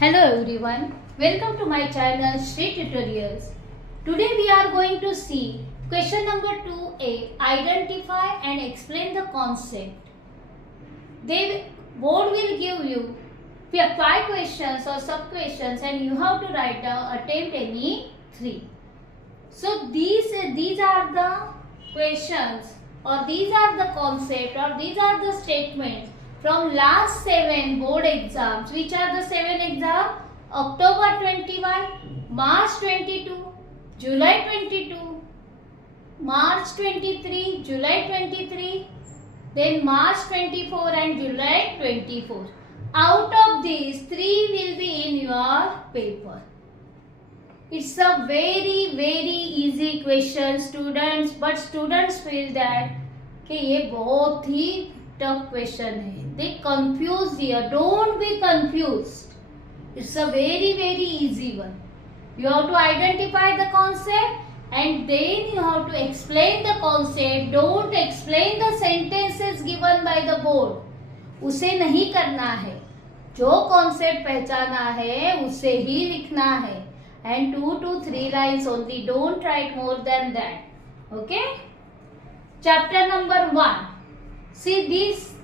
Hello everyone, welcome to my channel Shree Tutorials. Today we are going to see question number 2A, identify and explain the concept. Board will give you 5 questions or sub questions and you have to write down, attempt any 3. So these are the questions or these are the concept or these are the statements from last 7 board exams. Which are the 7 exams? October 21, March 22, July 22, March 23, July 23, then March 24 and July 24. Out of these, 3 will be in your paper. It's a very easy question students, but students feel that कि ये बहुत ही tough question है. They confuse here. Don't be confused. It's a very easy one. You have to identify the concept and then you have to explain the concept. Don't explain the sentences given by the board. उसे नहीं करना है. जो concept पहचाना है उसे ही लिखना है. And 2 to 3 lines only. Don't write more than that. Okay? Chapter number 1. See this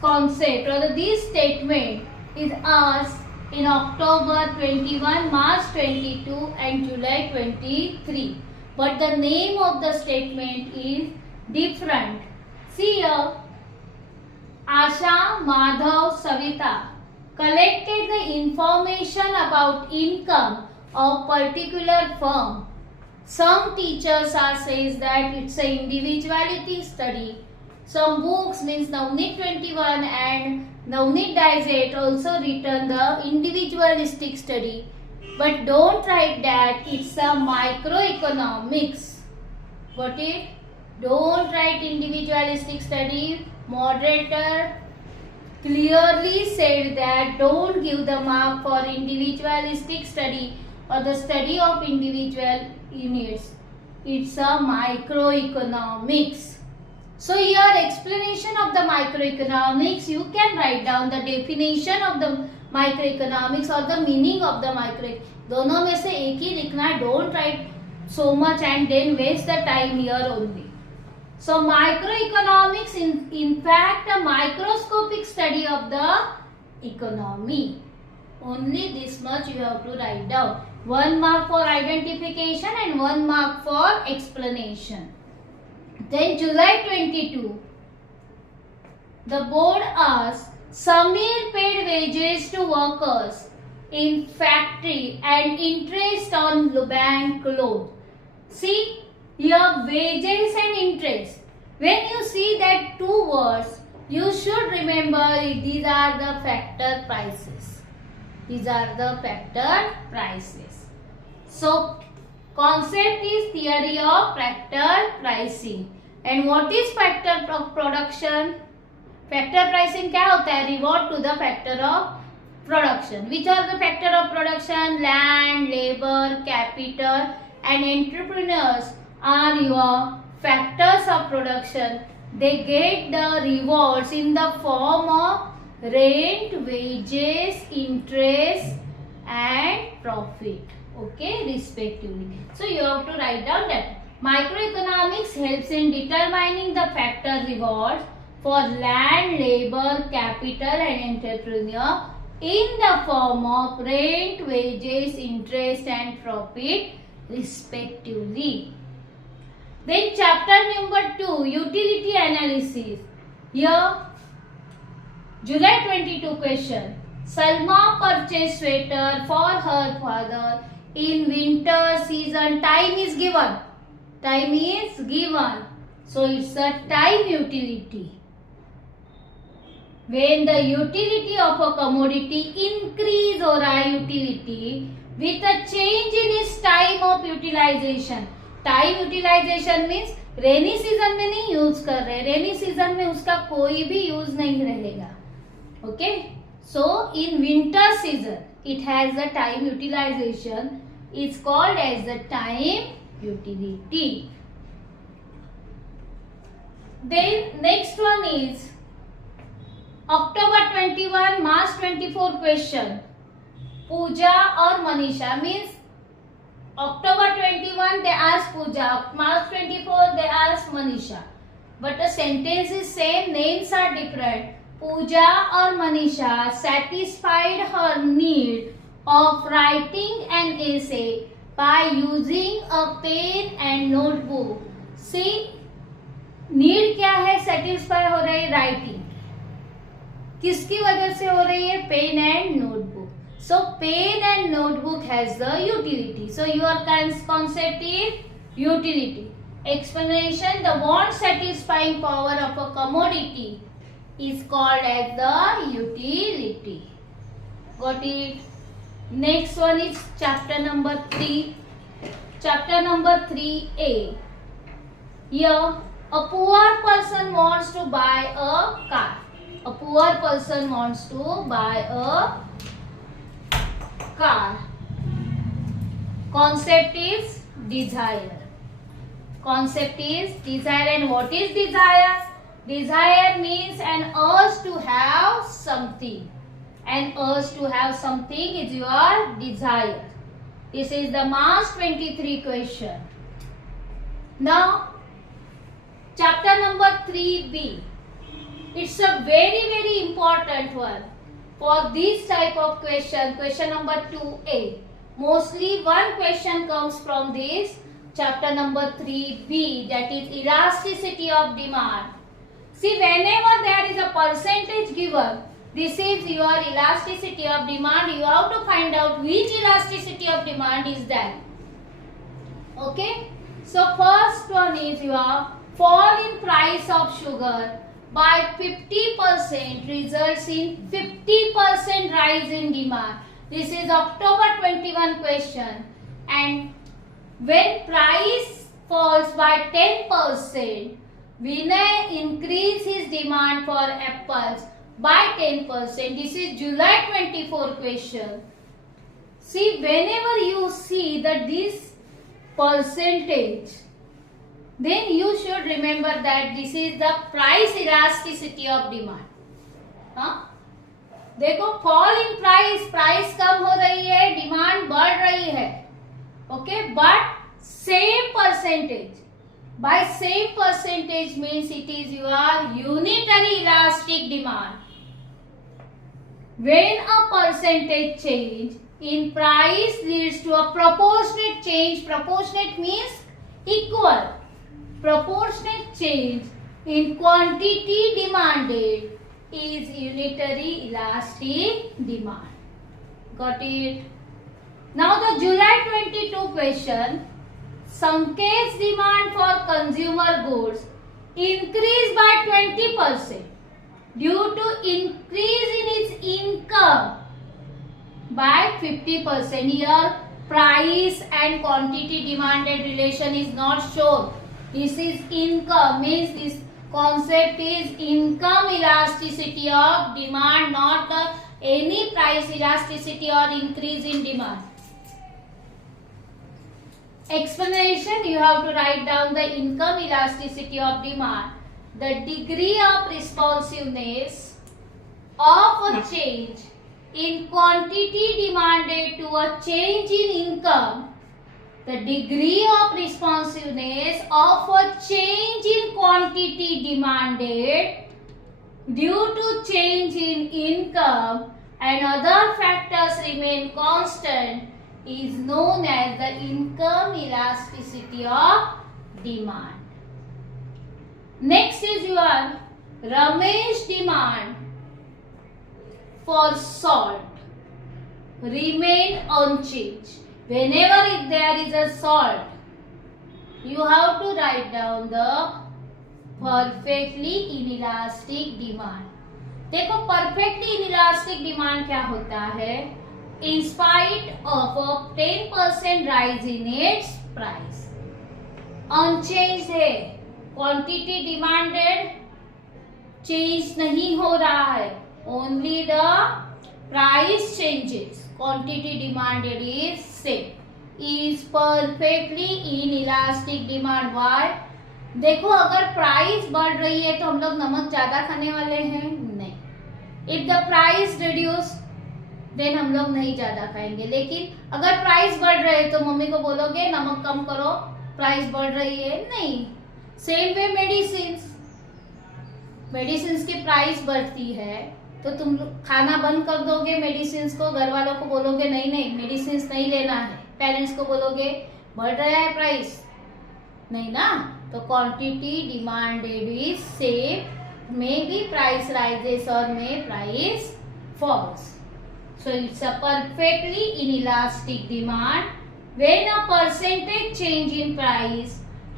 concept or this statement is asked in October 21, March 22 and July 23. But the name of the statement is different. See here, Asha, Madhav, Savita collected the information about income of particular firm. Some teachers says that it's an individuality study. Some books means Navneet 21 and Navneet Dizet also written the individualistic study. But don't write that it's a microeconomics. Got it? Don't write individualistic study. Moderator clearly said that don't give the mark for individualistic study or the study of individual units. It's a microeconomics. So here explanation of the microeconomics, you can write down the definition of the microeconomics or the meaning of the micro. दोनों में से एक ही लिखना है. Don't write so much and then waste the time here only. So microeconomics in fact a microscopic study of the economy. Only this much you have to write down. 1 mark for identification and 1 mark for explanation. Then July 22. The board asked, Samir paid wages to workers in factory and interest on bank loan. See, here wages and interest. When you see that 2 words, you should remember these are the factor prices. These are the factor prices. So, concept is theory of factor pricing. And what is factor of production? Factor pricing क्या होता है? Reward to the factor of production. Which are the factor of production? Land, labor, capital and entrepreneurs are your factors of production. They get the rewards in the form of rent, wages, interest and profit. Okay, respectively. So you have to write down that. Microeconomics helps in determining the factor rewards for land, labor, capital and entrepreneur in the form of rent, wages, interest and profit respectively. Then chapter number 2, utility analysis. Here, July 22 question. Salma purchased sweater for her father in winter season. Time is given. Time is given. So it's a time utility. When the utility of a commodity increase or utility with a change in its time of utilization. Time utilization means rainy season में नहीं use कर रहे. Rainy season में उसका कोई भी use नहीं रहेगा. Okay. So in winter season it has the time utilization. It's called as the time utility. Then next one is October 21, March 24 question. Pooja or Manisha means October 21 they asked Pooja, March 24 they asked Manisha. But the sentence is same, names are different. Pooja or Manisha satisfied her need of writing an essay by using a pen and notebook. See, need क्या है? Satisfy हो रही है writing. किसकी वजह से हो रही है? Pen and notebook. So pen and notebook has the utility. So your concept is utility. Explanation: the want satisfying power of a commodity is called as the utility. Got it? Next one is chapter number 3. Chapter number 3A. Here, a poor person wants to buy a car. A poor person wants to buy a car. Concept is desire. Concept is desire. And what is desire? Desire means an urge to have something. An urge to have something is your desire. This is the March 23 question. Now, chapter number 3B. It's a very important one. For this type of question, question number 2A. Mostly one question comes from this chapter number 3B, that is elasticity of demand. See, whenever there is a percentage given, this is your elasticity of demand. You have to find out which elasticity of demand is that. Okay? So, first one is your fall in price of sugar by 50% results in 50% rise in demand. This is October 21 question. And when price falls by 10%, Vinay increase his demand for apples by 10%. This is July 24 question. See, whenever you see that this percentage, then you should remember that this is the price elasticity of demand. देखो, fall in price कम हो रही है, demand बढ़ रही है. Okay, but same percentage. By same percentage means it is your unitary elastic demand. When a percentage change in price leads to a proportionate change, proportionate means equal. Proportionate change in quantity demanded is unitary elastic demand. Got it? Now the July 22 question. Sanket's demand for consumer goods increased by 20% due to increase in its income by 50%. Here price and quantity demanded relation is not shown. This is income, means this concept is income elasticity of demand, not any price elasticity or increase in demand. Explanation: you have to write down the income elasticity of demand. The degree of responsiveness of a change in quantity demanded to a change in income. The degree of responsiveness of a change in quantity demanded due to change in income and other factors remain constant is known as the income elasticity of demand. Next is your Ramesh demand for salt remain unchanged. Whenever there is a salt, you have to write down the perfectly inelastic demand. देखो, perfectly inelastic demand क्या होता है? In spite of a 10% rise in its price, unchanged है. Quantity demanded change नहीं हो रहा है. Only the price changes. Quantity demanded is same. Is perfectly inelastic demand. Why? देखो, अगर प्राइस बढ़ रही है तो हम लोग नमक ज्यादा खाने वाले हैं? नहीं. If the price reduce then हम लोग नहीं ज्यादा खाएंगे, लेकिन अगर प्राइस बढ़ रहे तो मम्मी को बोलोगे नमक कम करो, प्राइस बढ़ रही है, नहीं। सेम वे मेडिसिन की प्राइस बढ़ती है तो तुम खाना बंद कर दोगे मेडिसिन को, घर वालों को बोलोगे नहीं नहीं मेडिसिन नहीं लेना है, पेरेंट्स को बोलोगे बढ़ रहा है प्राइस, नहीं ना। तो quantity demanded is same, may be price rises or may price falls. So it's a perfectly inelastic demand. When a percentage change in price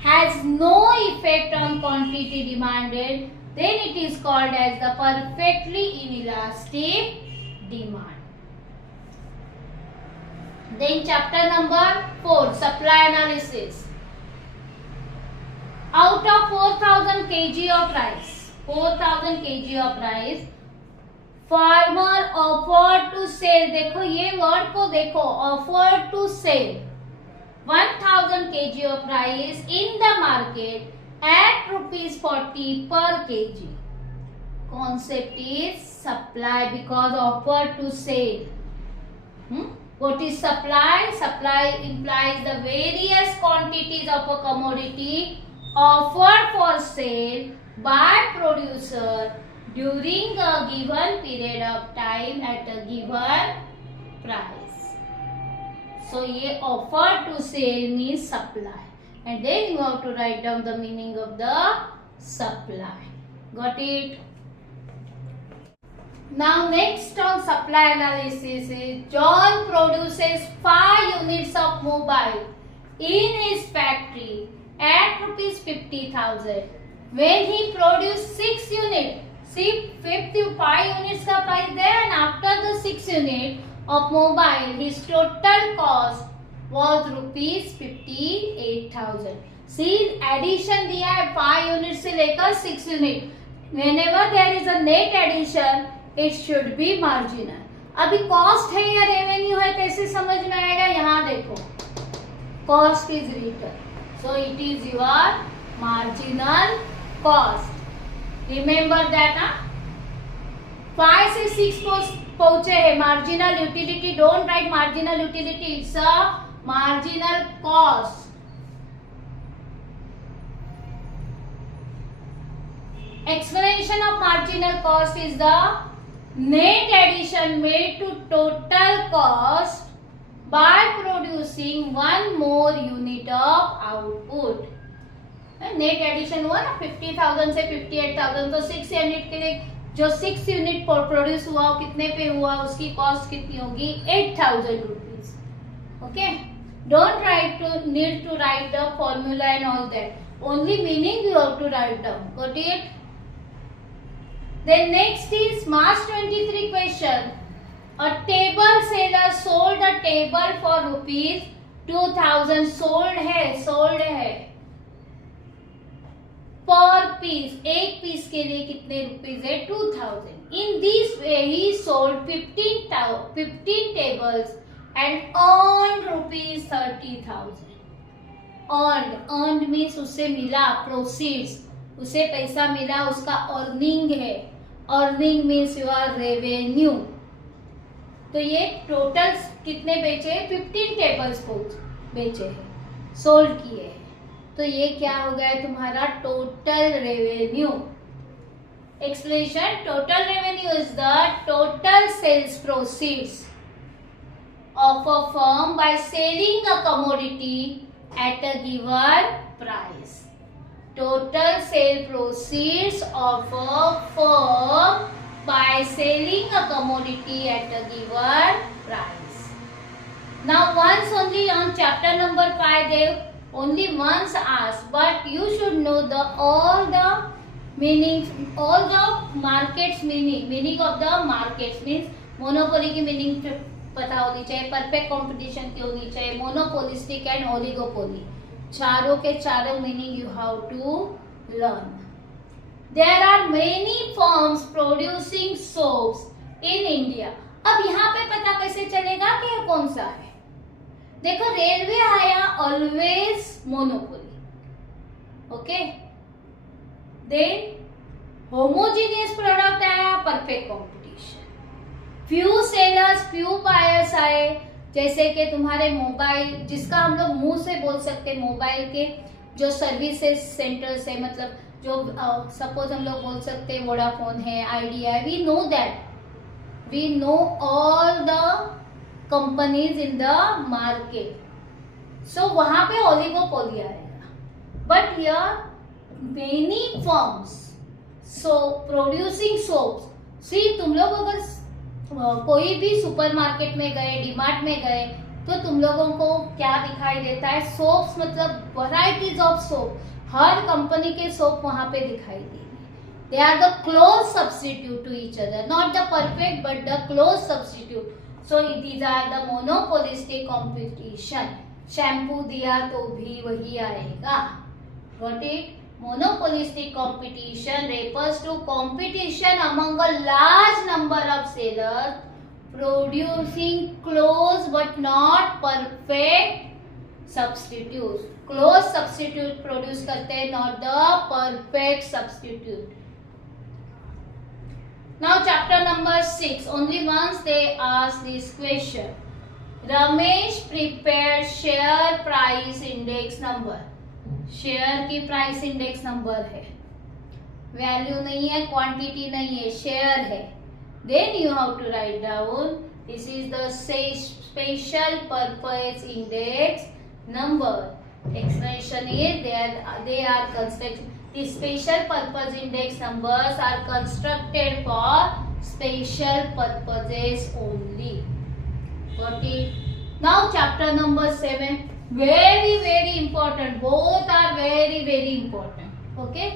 has no effect on quantity demanded, then it is called as the perfectly inelastic demand. Then chapter number 4, supply analysis. Out of 4,000 kg of rice, 4,000 kg of rice, farmer offered to sell, देखो ये word को देखो, offered to sell 1,000 kg of rice in the market at ₹40 per kg. Concept is supply because offered to sell. What is supply? Supply implies the various quantities of a commodity offered for sale by producer during a given period of time at a given price. So ये offer to sale means supply, and then you have to write down the meaning of the supply. Got it? Now next on supply analysis is John produces 5 units of mobile in his factory at ₹50,000. When he produced 6 units, see 5 units का price there, and after the 6 unit of mobile, his total cost was ₹58,000. See addition दिया है 5 units से लेकर 6 unit. Whenever there is a net addition, it should be marginal. अभी cost है या revenue है कैसे समझ में आएगा? यहाँ देखो, cost is written, so it is your marginal cost. Remember that, ना 5 से 6 पहुंचे है marginal utility. Don't write marginal utility, it's a marginal cost. Explanation of marginal cost is the net addition made to total cost by producing one more unit of output. Net addition हुआ ना 50,000 से 58,000, तो 6 unit के लिए जो 6 unit produce हुआ कितने पे हुआ, उसकी कॉस्ट कितनी होगी? 8,000 rupees. Okay, don't need to write the formula and all that, only meaning you have to write down. Got it? Then next is March 23 question. A table seller sold a table for ₹2,000. Sold है पर piece, एक piece के लिए कितने rupees है? 2,000. In this way he sold 15 tables and earned ₹30,000. earned means उसे मिला proceeds, उसे पैसा मिला, उसका अर्निंग है. Earning means your revenue. तो ये टोटल कितने बेचे? 15 टेबल्स बेचे हैं, सोल्ड किए हैं. तो ये क्या हो गया तुम्हारा? Total revenue. Explanation: total revenue is the total sales proceeds of a firm by selling a commodity at a given price. Total sale proceeds of a firm by selling a commodity at a given price. Now once only on chapter number 5 they only once asked, but you should know all the meanings, all the markets meaning of the markets means monopoly की meaning पता होनी चाहिए, perfect competition की होनी चाहिए, monopolistic and oligopoly, चारों के चारों meaning you have to learn. There are many firms producing soaps in India. अब यहाँ पे पता कैसे चलेगा कि ये कौन सा है? देखो, रेलवे आया always monopoly, okay. Then homogeneous product आया perfect competition. Few sellers few buyers आए, जैसे कि तुम्हारे मोबाइल, जिसका हम लोग मुंह से बोल सकते हैं, मोबाइल के जो सर्विसेज सेंटर्स है, मतलब जो सपोज हम लोग बोल सकते हैं वोडाफोन है, आइडिया है, we know that, we know all the companies in the market, so वहां पे ओलिगोपोली आएगा. But here many firms so producing soaps. See तुम लोग अगर कोई भी सुपरमार्केट में गए, डीमार्ट में गए, तो तुम लोगों को क्या दिखाई देता है? सोप्स, मतलब वैरायटीज ऑफ सोप, हर कंपनी के सोप वहां पे दिखाई देंगे. They are the close substitute to each other, not the perfect but the close substitute. So these are the monopolistic competition. Shampoo दिया तो भी वही आएगा. Got it? Monopolistic competition refers to competition among a large number of sellers producing close but not perfect substitutes. Close substitute produce करते हैं, not the perfect substitute. Now chapter number 6. Only once they ask this question. Ramesh prepared share price index number. Share की price index number है, value नहीं है, quantity नहीं है, share है. Then you have to write down this is the special purpose index number. Explanation is they are constructed. The special purpose index numbers are constructed for special purposes only. Got it? Now chapter number 7. Very important. Both are very important. Okay.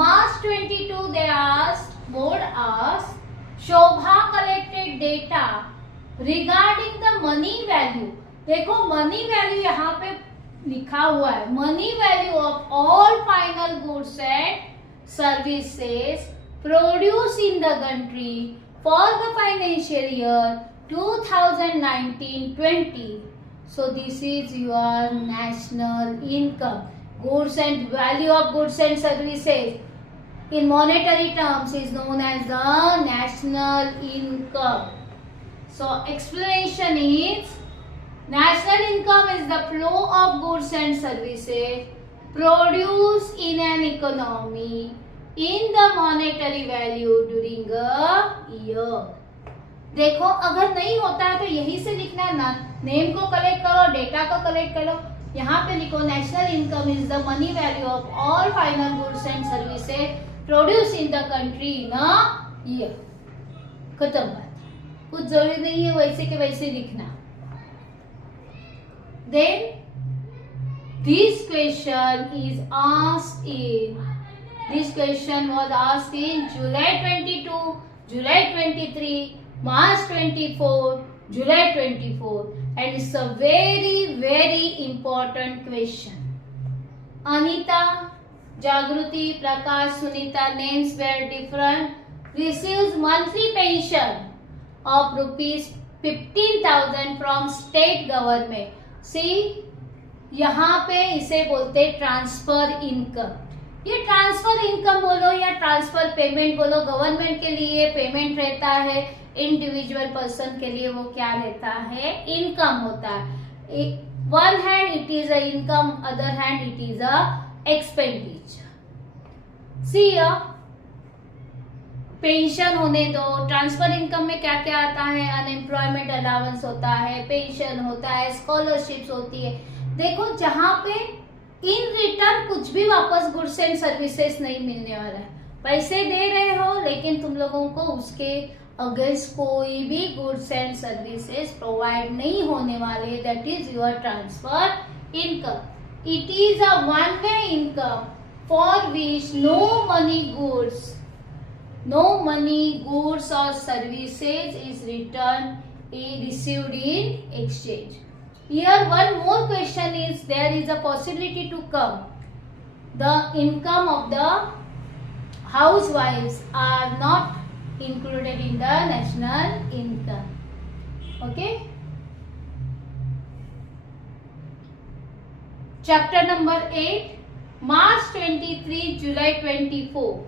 March 22 they asked, board asked, Shobha collected data regarding the money value. देखो money value यहाँ पे लिखा हुआ है, money value of all final goods and services produce in the country for the financial year 2019-20. So this is your national income. Goods and value of goods and services in monetary terms is known as the national income. So explanation is national income is the flow of goods and services produced in an economy in the monetary value during a year. देखो अगर नहीं होता है तो यही से लिखना है ना, नेम को कलेक्ट करो, डेटा को कलेक्ट करो, यहाँ पे लिखो national income is the money value of all final goods and services produce in the country in a year. खत्म बात, कुछ जरूरी नहीं है वैसे के वैसे लिखना. Then this question is asked in, this question was asked in July 22, July 23, March 24, July 24, and it's a very important question. Anita, Jagruti, Prakash, Sunita, names were different, receives monthly pension of rupees 15,000 from state government. See, यहाँ पे इसे बोलते transfer income. ये transfer income बोलो या transfer payment बोलो, government के लिए पेमेंट रहता है, इंडिविजुअल पर्सन के लिए वो क्या रहता है? इनकम होता है. One hand it is a income, other hand it is a expenditure. See pension होने दो. ट्रांसफर इनकम में क्या क्या आता है? अनएम्प्लॉयमेंट अलाउंस होता है, पेंशन होता है, स्कॉलरशिप्स होती है. देखो जहां पे इन रिटर्न कुछ भी वापस गुड्स एंड सर्विसेज नहीं मिलने वाला है. पैसे दे रहे हो लेकिन तुम लोगों को उसके अगेंस्ट कोई भी गुड्स एंड सर्विसेज प्रोवाइड नहीं होने वाले. That is your transfer income. It is a one way income for which no money goods और services is return received in exchange. Here one more question is, there is a possibility to come. The income of the housewives are not included in the national income. Okay. Chapter number 8, March 23, July 24.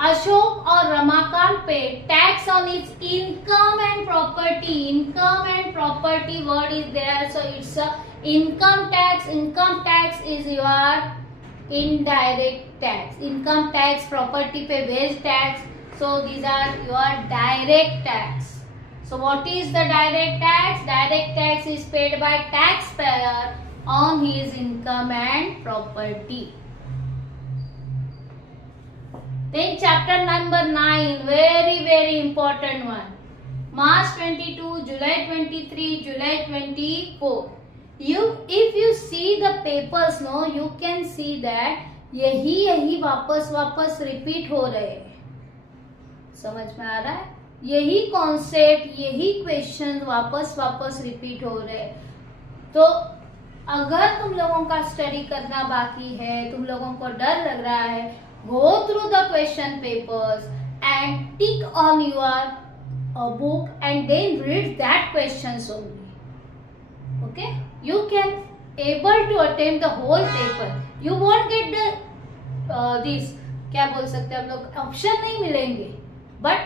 Ashok or Ramakant paid tax on its income and property. Income and property word is there, so it's a income tax. Income tax is your indirect tax. Income tax, property पे wage tax. So these are your direct tax. So what is the direct tax? Direct tax is paid by taxpayer on his income and property. Then chapter number 9, very important one. March 22, July 23, July 24. If you see the papers, no, you can see that यही वापस repeat हो रहे हैं. समझ में आ रहा है? यही कॉन्सेप्ट, यही क्वेश्चन वापस रिपीट हो रहे हैं. तो अगर तुम लोगों का स्टडी करना बाकी है, तुम लोगों को डर लग रहा है, go through the question papers and tick on your book and then read that questions only. Okay, you can able to attempt the whole paper. You won't get the this क्या बोल सकते हैं हम लोग, ऑप्शन नहीं मिलेंगे, but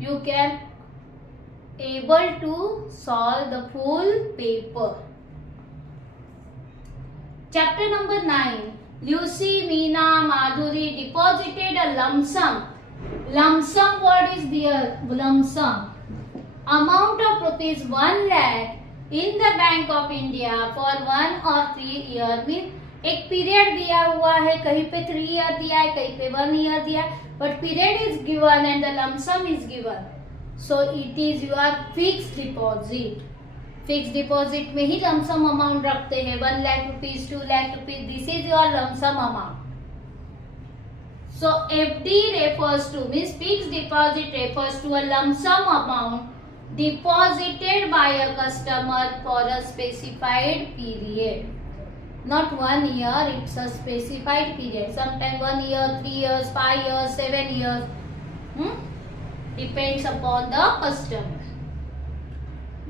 you can able to solve the full paper. Chapter number 9. Lucy, Meena, Madhuri deposited a lump sum. Lump sum word is there. Lump sum. Amount of rupees 1 lakh in the Bank of India for 1 or 3 years. Means एक period दिया हुआ है, कहीं पे 3 year दिया है, कहीं पे 1 ईयर दिया है, but period is given and the lump sum is given. So it is your fixed deposit. Fix deposit में ही लमसम अमाउंट रखते हैं. 1 lakh rupees, 2 lakh rupees, this is your lump sum amount. So FD refers to means fix deposit refers to a lump sum amount deposited by a customer for a specified period. Not 1 year, it's a specified period. Sometime 1 year, 3 years, 5 years, 7 years, depends upon the customer.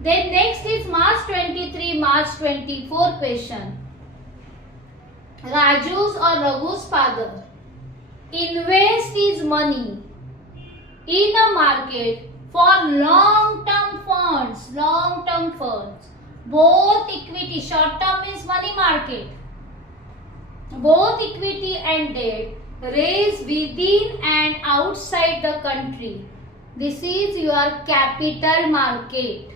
Then next is March 23, March 24 question. Raju's or Raghu's father invest his money in a market for long-term funds. Long-term funds. Both equity, short-term means money market. Both equity and debt raised within and outside the country. This is your capital market.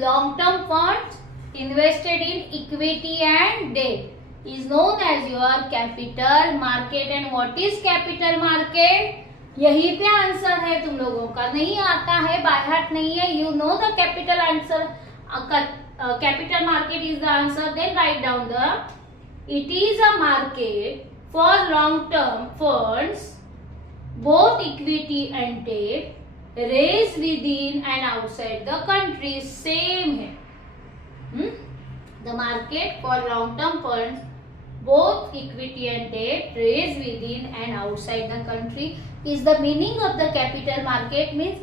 Long-term funds invested in equity and debt is known as your capital market. And what is capital market? यही पे answer है. तुम लोगों का नहीं आता है, by heart नहीं है. You know the capital answer. Capital market is the answer. Then write down the. It is a market for long-term funds, both equity and debt, raised within and outside the country. Same है. The market for long-term funds, both equity and debt, raised within and outside the country is the meaning of the capital market. Means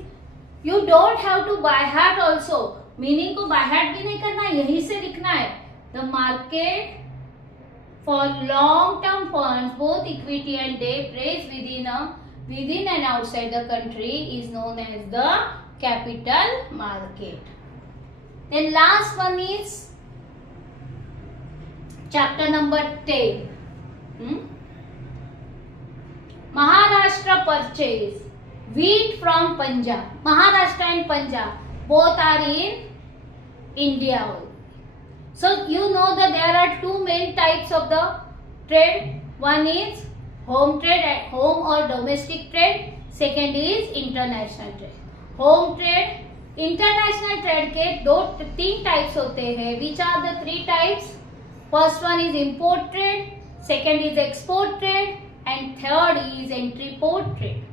you don't have to by heart also. Meaning को by heart भी नहीं करना, यही से लिखना है. The market for long-term funds, both equity and debt, raised within and outside the country is known as the capital market. Then last one is chapter number 10. Maharashtra purchase wheat from Punjab. Maharashtra and Punjab both are in India. So you know that there are two main types of the trade. One is home trade, at home or domestic trade. Second is international trade. Home trade, international trade के 3 types होते हैं. Which are the 3 types? First one is import trade, second is export trade, and third is entry port trade.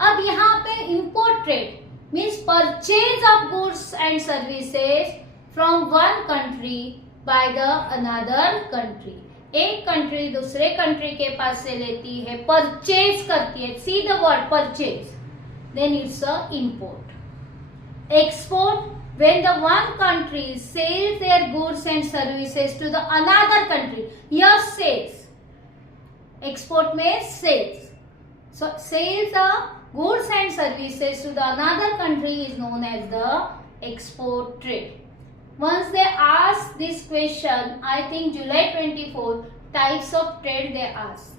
अब यहाँ पे import trade means purchase of goods and services from one country by the another country. एक country दूसरे country के पास से लेती है, परचेज करती है. See the word purchase. Then it's a import. Export when the one country sells their goods and services to the another country. Here sales. Export में sales. So sales the goods and services to the another country is known as the export trade. Once they ask this question, I think July 24, types of trade they ask.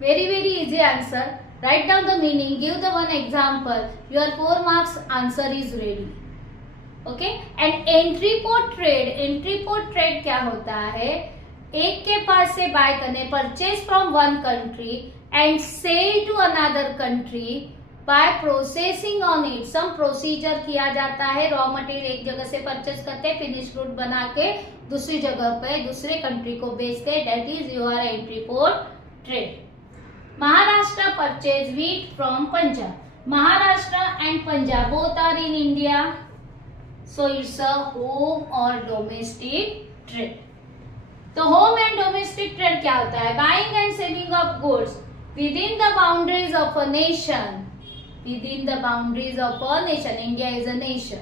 Very easy answer. Write down the meaning, give the one example. Your 4 marks answer is ready. Okay? And entry port trade क्या होता है? एक के पास से buy करने, purchase from one country and sell to another country by processing on it. Some procedure किया जाता है. रॉ मटेरियल एक जगह से परचेज करते हैं, फिनिश गुड बना के दूसरी जगह पे दूसरे कंट्री को बेचते हैं. That is your entry port trade. Maharashtra purchase wheat from Punjab. Maharashtra and Punjab both are in India, so it's a home or domestic trade. तो होम एंड डोमेस्टिक ट्रेड क्या होता है? Buying and selling of goods within the boundaries of a nation. Within the boundaries of a nation. India is a nation.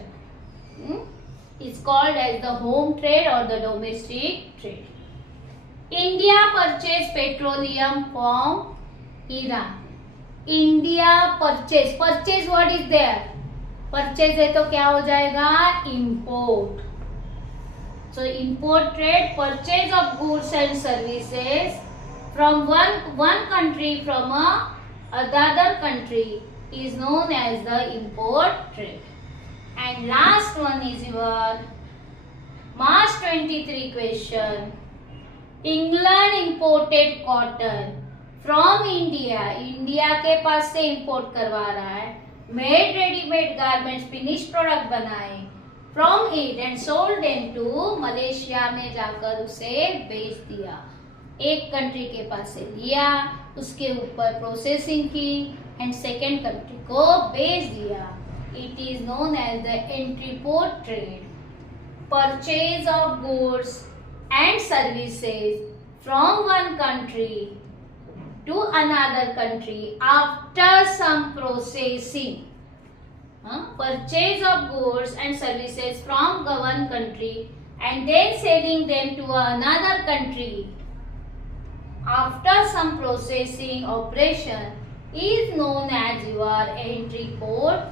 It's called as the home trade or the domestic trade. India purchase petroleum from Iran. India purchase. Purchase what is there? Purchase है तो क्या हो जाएगा? Import. So import trade, purchase of goods and services from one country from another country is known as the import trade. And last one is your March 23 question. England imported cotton from India. India के पास से import करवा रहा है. Made ready-made garments, finished product बनाए from it and sold them to Malaysia में जाकर उसे बेच दिया. एक कंट्री के पास से लिया, उसके ऊपर प्रोसेसिंग की एंड सेकेंड कंट्री को बेच दिया. It is known as the entry port trade. Purchase of goods and services from one country to another country after some processing. Purchase of goods and services from one country and then selling them to another country after some processing operation is known as your entry port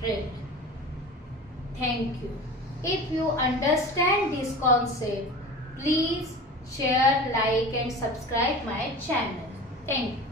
trade. Thank you. If you understand this concept, please share, like and subscribe my channel. Thank you.